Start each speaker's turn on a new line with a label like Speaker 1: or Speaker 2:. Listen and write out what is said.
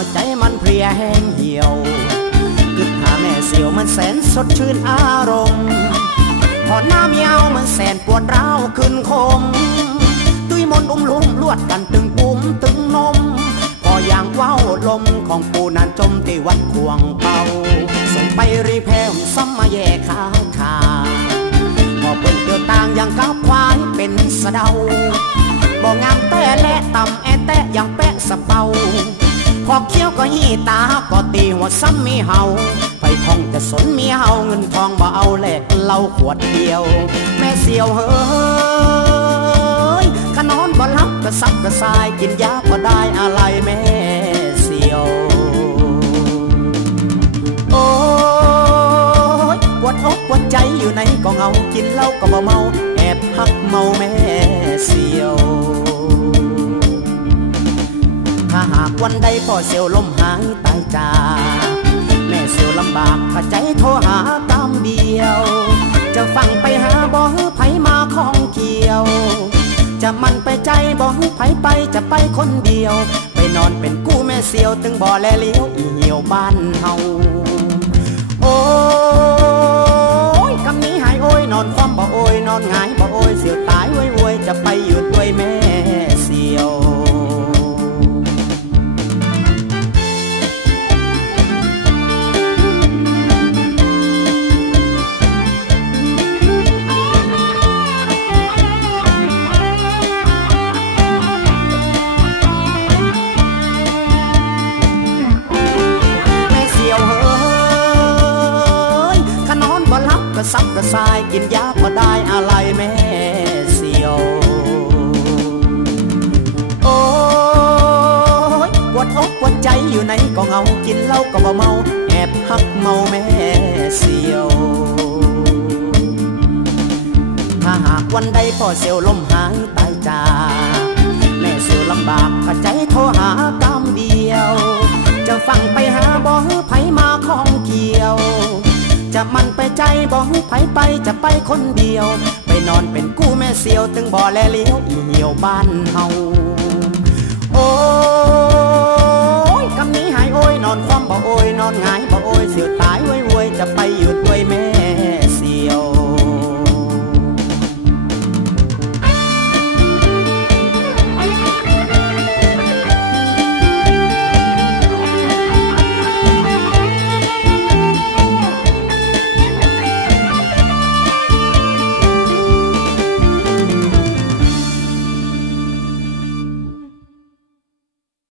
Speaker 1: หัวใจมันเพลียแห้งเหี่ยวกึดหาแม่เสียวมันแสนสดชื่นอารมณ์พอหน้าเมียวมันแสนปวดร้าวขึ้นคมตุยมนอุ้มลุ่มลวดกันตึงปุ้มตึงนม พออย่างว้าวลมของปูนันจมที่วัดควงเป่าส่งไปรีแพมซ้ำมาแย่ขาขาพอเปิ้นเตียวต่างอย่างก้าวควายเป็นสะเดาบ่งามแต่และต่ำแอแตะอย่างแปะสะเปา พอเคี้ยวก็หีตาก็ตีหัวซ้ำมีเห่าไปพองจะสนมีเห่าเงินทองบ่เอาแหลกเหล้าขวดเดียว แม่เสียวเฮ้ยขนอนบ่หลับก็ซับก็สายกินยาก็ได้อะไรแม่เสียว โอ้ยปวดอกปวดใจอยู่ไหนก็เงากินเหล้าก็บ่เมาแอบพักเมาแม่เสียว วันใดพ่อเสียวลมหายตายจากแม่เสียวลำบากข้าใจโทรหาตามเดียว จะฟังไปหาบ่ฮือไผมาของเกี่ยว จะมันไปใจบ่ฮือไผไปจะไปคนเดียว ไปนอนเป็นกู้แม่เสียวตึงบ่อแลเลี้ยวอีเหี่ยวบ้านเฮาโอ้ยคำนี้หายโอ้ยนอนความบ่โอ้ยนอนหงายบ่โอ้ยเสียวตายโว้ยโวยจะไปอยู่ด้วยแม่ อนบ่หลับก็ซับก็สายกินยาก็ได้อะไรแม่เสียว โอ้ยปวดอกปวดใจอยู่ไหนก็เงากินเหล้าก็บ่เมา แอบหักเมาแม่เสียว ถ้าหากวันใดพ่อเสียวล้มหายตายจาก ใจบ่หูไปไปจะไปคนเดียว ไปนอนเป็นกู้แม่เสียวตึงบ่อแลเลี้ยวอีเหี่ยวบ้านเฮาโอ้ยคำนี้หายโอ้ยนอนความบ่โอ้ยนอนหงายบ่โอ้ยเสียวตายโว้ยเวยจะไปอยู่ด้วยแม่เสียว